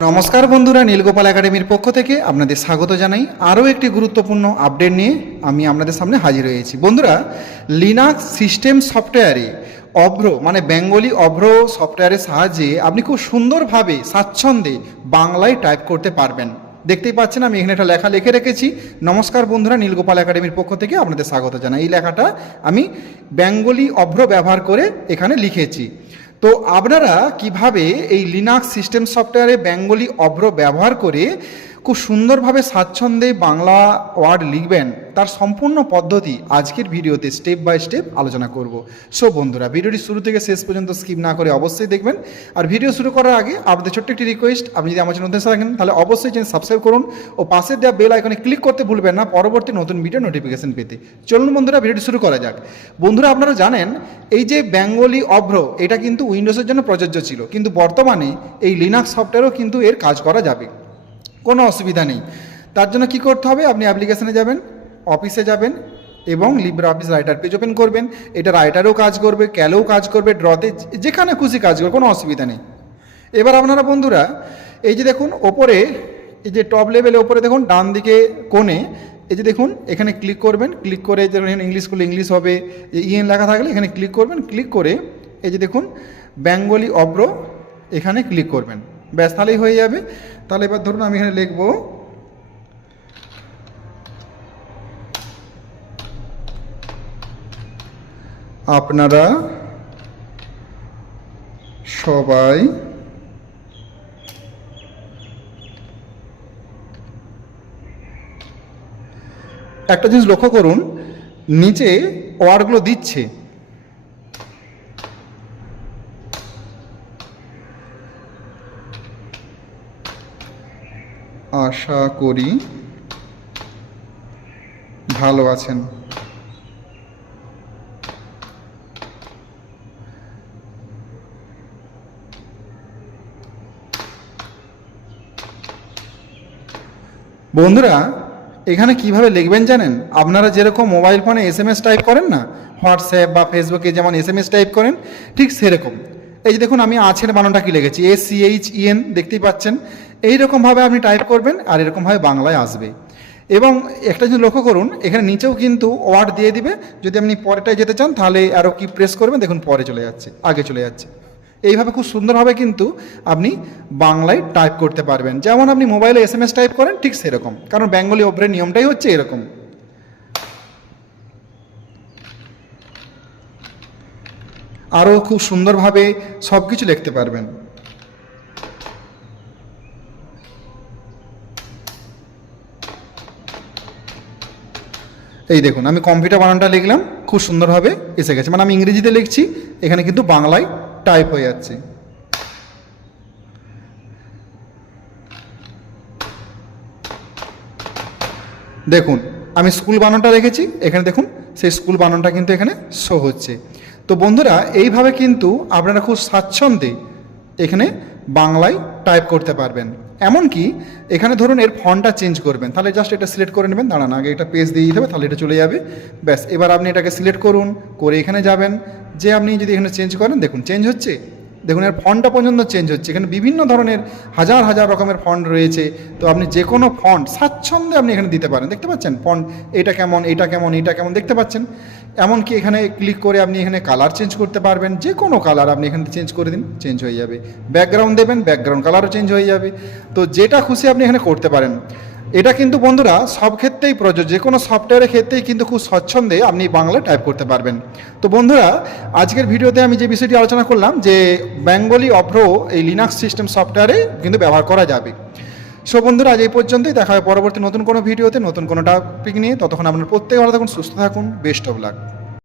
নমস্কার বন্ধুরা, নীলগোপাল একাডেমির পক্ষ থেকে আপনাদের স্বাগত জানাই। আরও একটি গুরুত্বপূর্ণ আপডেট নিয়ে আমি আপনাদের সামনে হাজির হয়েছি। বন্ধুরা, লিনাক্স সিস্টেম সফটওয়্যারে অভ্র মানে বেঙ্গলি অভ্র সফটওয়্যারের সাহায্যে আপনি খুব সুন্দরভাবে স্বাচ্ছন্দ্যে বাংলায় টাইপ করতে পারবেন। দেখতেই পাচ্ছেন আমি এখানে একটা লেখা লিখে রেখেছি। নমস্কার বন্ধুরা, নীলগোপাল একাডেমির পক্ষ থেকে আপনাদের স্বাগত জানাই। এই লেখাটা আমি বেঙ্গলি অভ্র ব্যবহার করে এখানে লিখেছি। তো আপনারা কিভাবে এই লিনাক্স সিস্টেম সফটওয়্যারে বেঙ্গলি অভ্র ব্যবহার করে খুব সুন্দরভাবে স্বাচ্ছন্দ্যে বাংলা ওয়ার্ড লিখবেন তার সম্পূর্ণ পদ্ধতি আজকের ভিডিওতে স্টেপ বাই স্টেপ আলোচনা করব। সো বন্ধুরা, ভিডিওটি শুরু থেকে শেষ পর্যন্ত স্কিপ না করে অবশ্যই দেখবেন। আর ভিডিও শুরু করার আগে আপনাদের ছোট্ট একটি রিকোয়েস্ট, আপনি যদি আমার চ্যানেল নতুন থাকেন তাহলে অবশ্যই চ্যানেল সাবস্ক্রাইব করুন ও পাশে দেওয়া বেল আইকনে ক্লিক করতে ভুলবেন না পরবর্তী নতুন ভিডিও নোটিফিকেশন পেতে। চলুন বন্ধুরা, ভিডিওটি শুরু করা যাক। বন্ধুরা, আপনারা জানেন এই যে বেঙ্গলি অভ্র এটা কিন্তু উইন্ডোজের জন্য প্রযোজ্য ছিল, কিন্তু বর্তমানে এই লিনাক্স সফটওয়্যারেও কিন্তু এর কাজ করা যাবে, কোনো অসুবিধা নেই। তার জন্য কি করতে হবে, আপনি অ্যাপ্লিকেশনে যাবেন, অফিসে যাবেন এবং Libre office writer page open করবেন। এটা রাইটারেও কাজ করবে, ক্যালেও কাজ করবে, ড্রতে যেখানে খুশি কাজ করবে, কোনো অসুবিধা নেই। এবার আপনারা বন্ধুরা এই যে দেখুন ওপরে, এই যে টপ লেভেলে ওপরে দেখুন ডান দিকে কোণে এই যে দেখুন এখানে ক্লিক করবেন। ক্লিক করে যেমন ইংলিশ করলে ইংলিশ হবে, ইএন লেখা থাকলে এখানে ক্লিক করবেন। ক্লিক করে এই যে দেখুন বেঙ্গলি অভ্র এখানে ক্লিক করবেন, ব্যাস তাহলেই হয়ে যাবে। তাহলে এবার ধরুন আমি এখানে লিখব আপনারা সবাই একটা জিনিস লক্ষ্য করুন, নিচে ওয়ার্ডগুলো দিচ্ছে, আশা করি ভালো আছেন। বন্ধুরা, এখানে কিভাবে লিখবেন জানেন? আপনারা যেরকম মোবাইল ফোনে এসএমএস টাইপ করেন না, হোয়াটসঅ্যাপ বা ফেসবুকে যেমন এসএমএস টাইপ করেন, ঠিক সেরকম। এই যে দেখুন আমি আছেন বানানটা কি লিখেছি, ACHEN, দেখতেই পাচ্ছেন। এইরকমভাবে আপনি টাইপ করবেন আর এরকমভাবে বাংলায় আসবে। এবং একটা জিনিস লক্ষ্য করুন, এখানে নিচেও কিন্তু ওয়ার্ড দিয়ে দিবে। যদি আপনি পরেটায় যেতে চান তাহলে আরও কি প্রেস করবেন, দেখুন পরে চলে যাচ্ছে, আগে চলে যাচ্ছে। এইভাবে খুব সুন্দরভাবে কিন্তু আপনি বাংলায় টাইপ করতে পারবেন, যেমন আপনি মোবাইলে এসএমএস টাইপ করেন ঠিক সেরকম, কারণ বেঙ্গলি অভ্রের নিয়মটাই হচ্ছে এরকম। আরও খুব সুন্দরভাবে সব কিছু লিখতে পারবেন। এই দেখুন আমি কম্পিউটার বানানটা লিখলাম, খুব সুন্দরভাবে এসে গেছে। মানে আমি ইংরেজিতে লিখছি, এখানে কিন্তু বাংলায় টাইপ হয়ে যাচ্ছে। দেখুন আমি স্কুল বানানটা রেখেছি, এখানে দেখুন সেই স্কুল বানানটা কিন্তু এখানে শো হচ্ছে। তো বন্ধুরা, এইভাবে কিন্তু আপনারা খুব স্বাচ্ছন্দ্যে এখানে বাংলায় টাইপ করতে পারবেন। এমনকি এখানে ধরুন এর ফন্টটা চেঞ্জ করবেন, তাহলে জাস্ট এটা সিলেক্ট করে নেবেন। দাঁড়ান, আগে এটা পেজ দিয়ে দিতে হবে, তাহলে এটা চলে যাবে। ব্যাস, এবার আপনি এটাকে সিলেক্ট করুন, করে এখানে যাবেন। যে আপনি যদি এখানে চেঞ্জ করেন, দেখুন চেঞ্জ হচ্ছে। দেখুন এর ফন্টটা পর্যন্ত চেঞ্জ হচ্ছে। এখানে বিভিন্ন ধরনের হাজার হাজার রকমের ফন্ট রয়েছে। তো আপনি যে কোনো ফন্ট স্বাচ্ছন্দ্যে আপনি এখানে দিতে পারেন। দেখতে পাচ্ছেন ফন্ট, এটা কেমন, এটা কেমন, এটা কেমন, দেখতে পাচ্ছেন। এমনকি এখানে ক্লিক করে আপনি এখানে কালার চেঞ্জ করতে পারবেন, যে কোনো কালার আপনি এখানে চেঞ্জ করে দিন, চেঞ্জ হয়ে যাবে। ব্যাকগ্রাউন্ড দেবেন, ব্যাকগ্রাউন্ড কালারও চেঞ্জ হয়ে যাবে। তো যেটা খুশি আপনি এখানে করতে পারেন। এটা কিন্তু বন্ধুরা সব ক্ষেত্রেই প্রযোজ্য, যে কোনো সফটওয়্যারের ক্ষেত্রেই কিন্তু খুব স্বচ্ছন্দে আপনি বাংলায় টাইপ করতে পারবেন। তো বন্ধুরা, আজকের ভিডিওতে আমি যে বিষয়টি আলোচনা করলাম যে বেঙ্গলি অভ্র এই লিনাক্স সিস্টেম সফটওয়্যারে কিন্তু ব্যবহার করা যাবে। সো বন্ধুরা, আজ এই পর্যন্তই। দেখা হয় পরবর্তী নতুন কোনো ভিডিওতে নতুন কোনো টপিক নিয়ে। ততক্ষণ আপনার প্রত্যেকে ভালো থাকুন, সুস্থ থাকুন, বেস্ট অফ লাক।